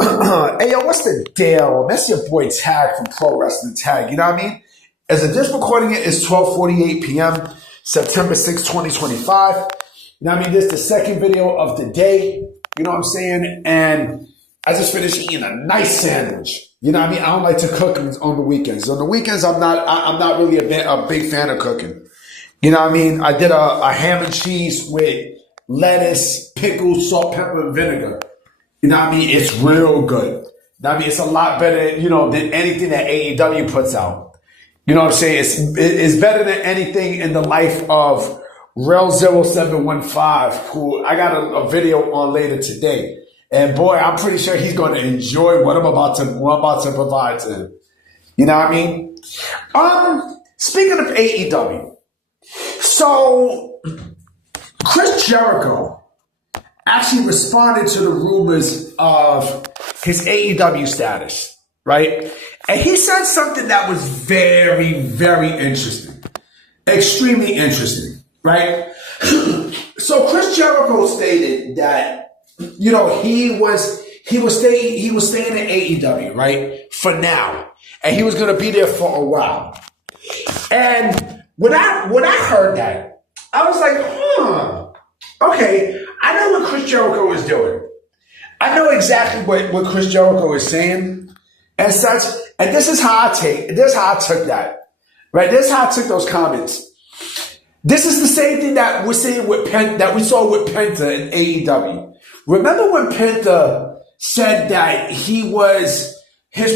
Hey, yo, what's the deal? That's your boy Tag from Pro Wrestling Tag. You know what I mean? As of this recording, it is 12:48 p.m., September 6, 2025. You know what I mean? This is the second video of the day. You know what I'm saying? And I just finished eating a nice sandwich. You know what I mean? I don't like to cook on the weekends. On the weekends, I'm not really a big fan of cooking. You know what I mean? I did a ham and cheese with lettuce, pickles, salt, pepper, and vinegar. You know what I mean? It's real good. You know what I mean? It's a lot better, than anything that AEW puts out. You know what I'm saying? It's better than anything in the life of Rel0715, who I got a video on later today. And boy, I'm pretty sure he's going to enjoy what I'm about to provide to him. You know what I mean? Speaking of AEW, so Chris Jericho actually responded to the rumors of his AEW status, right? And he said something that was very, very interesting. Extremely interesting, right? So Chris Jericho stated that, he was staying in AEW, right? For now. And he was going to be there for a while. And when I heard that, I was like, okay, I know what Chris Jericho is doing. I know exactly what Chris Jericho is saying and such. And this is how I took that. Right? This is how I took those comments. This is the same thing that we're seeing that we saw with Penta in AEW. Remember when Penta said that his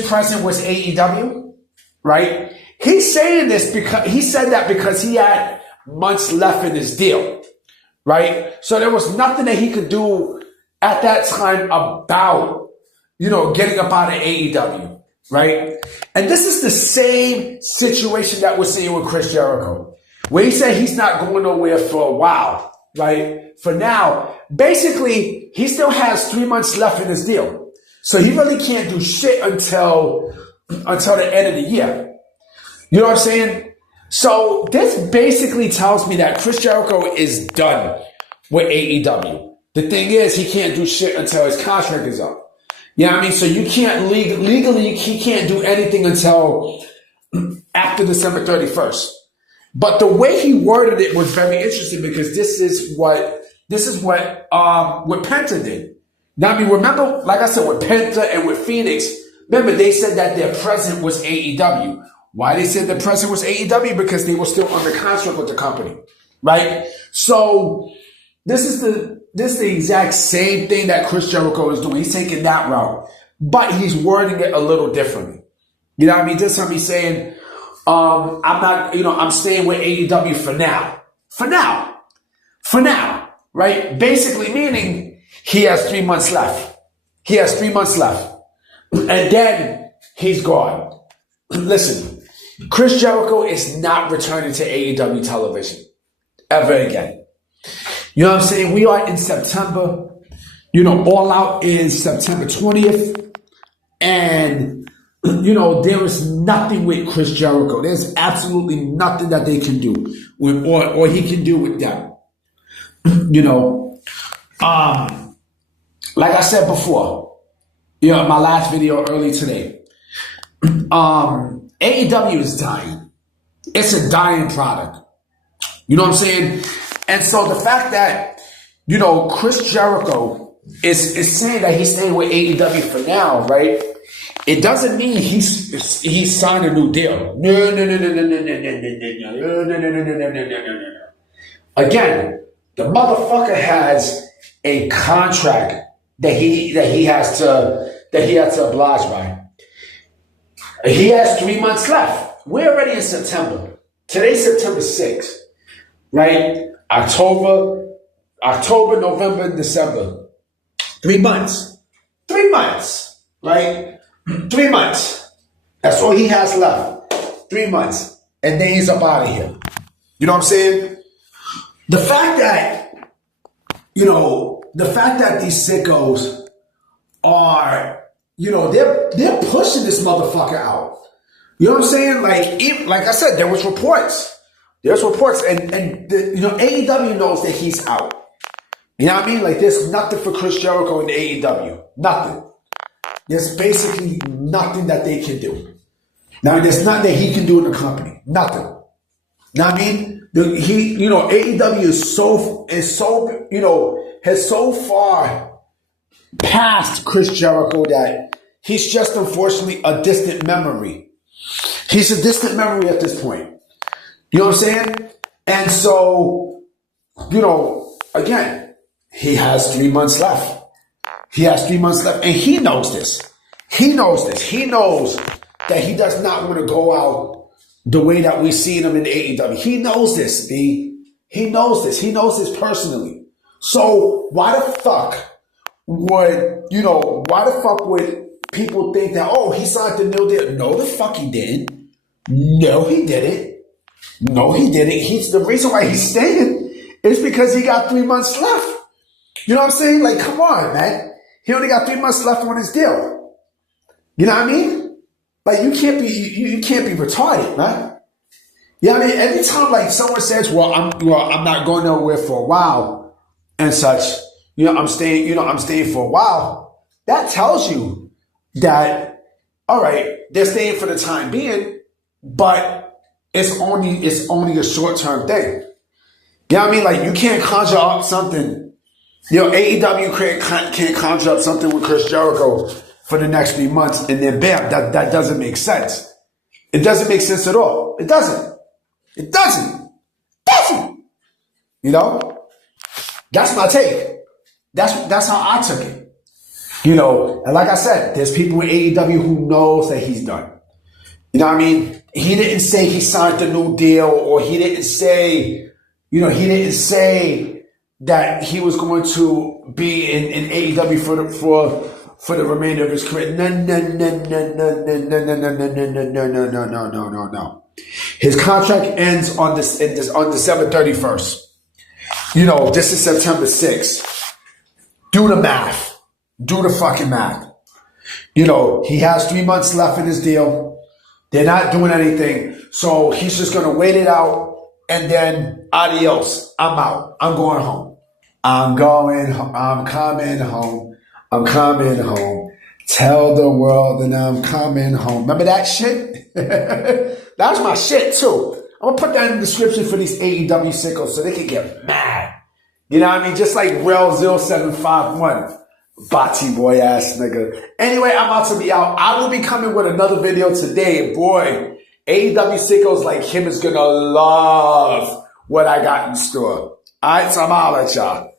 present was AEW? Right? He's saying this because he had months left in his deal. Right? So there was nothing that he could do at that time about, getting up out of AEW. Right? And this is the same situation that we're seeing with Chris Jericho, where he said he's not going nowhere for a while. Right? For now, basically, he still has 3 months left in his deal. So he really can't do shit until the end of the year. You know what I'm saying? So this basically tells me that Chris Jericho is done with AEW. The thing is, he can't do shit until his contract is up. You know what I mean? So you can't legally, he can't do anything until after December 31st. But the way he worded it was very interesting because this is what Penta did. Now, I mean, remember, like I said, with Penta and with Phoenix, remember they said that their present was AEW. Why they said the present was AEW? Because they were still under contract with the company, right? So this is the exact same thing that Chris Jericho is doing. He's taking that route, but he's wording it a little differently. You know what I mean? This time he's saying, I'm staying with AEW for now, right? Basically meaning he has 3 months left. And then he's gone. Listen. Chris Jericho is not returning to AEW television ever again. You know what I'm saying? We are in September. All Out is September 20th. And, there is nothing with Chris Jericho. There's absolutely nothing that they can do or he can do with them. Like I said before, in my last video early today, AEW is dying. It's a dying product. You know what I'm saying? And so the fact that, Chris Jericho is saying that he's staying with AEW for now, right? It doesn't mean he's signed a new deal. No. Again, the motherfucker has a contract that he has to oblige by. He has 3 months left. We're already in September. Today's September 6th, right? October, November, and December. 3 months. 3 months, right? 3 months. That's all he has left. 3 months. And then he's up out of here. You know what I'm saying? The fact that these sickos are, they're pushing this motherfucker out. You know what I'm saying? Like I said, there was reports. There's reports, and AEW knows that he's out. You know what I mean? Like, there's nothing for Chris Jericho in AEW. Nothing. There's basically nothing that they can do. Now, there's nothing that he can do in the company. Nothing. Know what I mean? AEW has so far past Chris Jericho that he's just unfortunately a distant memory. He's a distant memory at this point. You know what I'm saying? And so, again, he has 3 months left. He has 3 months left, and he knows this. He knows this. He knows that he does not want to go out the way that we've seen him in AEW. He knows this, B. He knows this. He knows this personally. So why the fuck would people think that, oh, he signed the new deal? No, the fuck he didn't. No, he didn't. No, he didn't. The reason why he's staying is because he got 3 months left. You know what I'm saying? Like, come on, man. He only got 3 months left on his deal. You know what I mean? Like, you can't be retarded, man. You know what I mean? Every time like someone says, I'm not going nowhere for a while and such, I'm staying for a while, that tells you that, all right, they're staying for the time being, but it's only a short-term thing. You know what I mean? Like, you can't conjure up something. AEW can't conjure up something with Chris Jericho for the next 3 months, and then bam, that doesn't make sense. It doesn't make sense at all. It doesn't. It doesn't. That's my take. That's how I took it. And like I said, there's people in AEW who knows that he's done. You know what I mean? He didn't say he signed the new deal, or he didn't say that he was going to be in AEW for the remainder of his career. No. His contract ends on December 31st. This is September 6th. Do the math. Do the fucking math. He has 3 months left in his deal. They're not doing anything. So he's just going to wait it out, and then adios. I'm out. I'm going home. I'm coming home. I'm coming home. Tell the world that I'm coming home. Remember that shit? That was my shit too. I'm going to put that in the description for these AEW sickos so they can get mad. You know what I mean? Just like Rel 0751. Bati boy ass nigga. Anyway, I'm about to be out. I will be coming with another video today. Boy, AEW sickos like him is going to love what I got in store. All right, so I'm out at y'all.